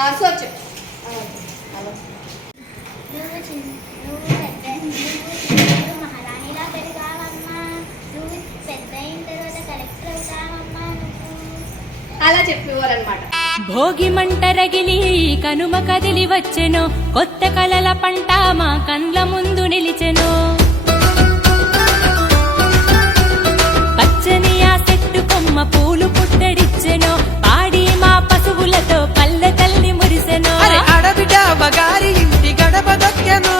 సోచ్ మహారాణిలా పెరిగావమ్మా, నువ్వు పెద్ద అయిన తర్వాత కలెక్టర్ అవుతావమ్మా. అలా చెప్పేవారనమాట. భోగి మంట రగిలి కనుమ కదిలి వచ్చెను, కొత్త కలల పంట మా కండ్ల ముందు నిలిచెను. పచ్చని ఆ చెట్టు కొమ్మ పూలు పుట్టడిచ్చెను, పాడి మా పశువులతో పల్లె తల్లి మురిసెను. ఆడబిడ్డ బగారి ఇంటి గడప దొక్కెను,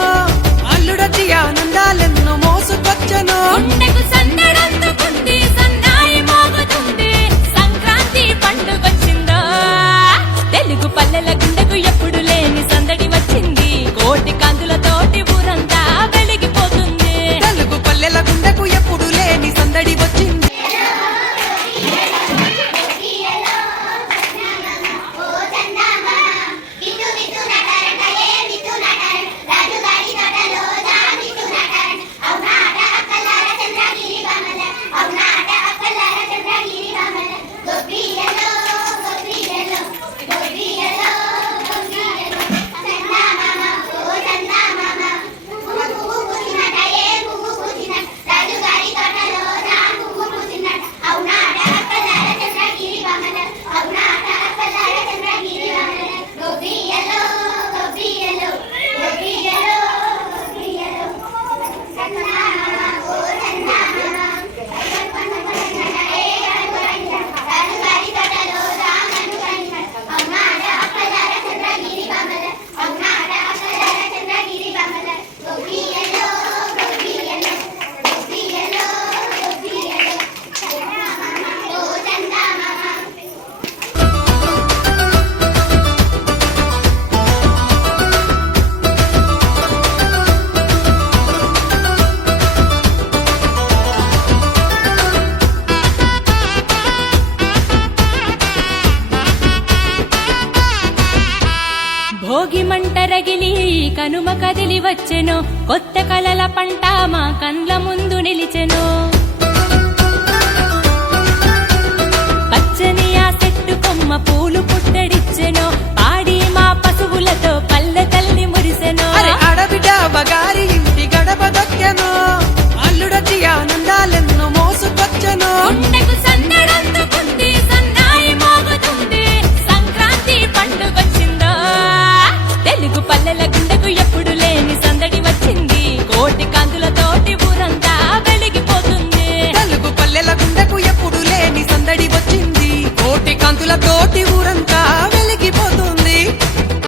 అల్లుడొచ్చి ఆనందాలెన్నో మోసుకొచ్చెను. గుండెకు సందడందుకుంది, సన్నాయి మోగుతుంది, సంక్రాంతి పండుగొచ్చిందో. తెలుగు పల్లెల గుండెకు ఎప్పుడు లేని సందడి వచ్చింది, కోటి కాంతులతోటి ఊరంతా వెలిగిపోతుంది. తెలుగు పల్లెల గుండెకు ఎప్పుడు లేని సందడి వచ్చింది. భోగి మంట రగిలి కనుమ కదిలి వచ్చెను, కొత్త కలల పంట మా కండ్ల ముందు నిలిచెను.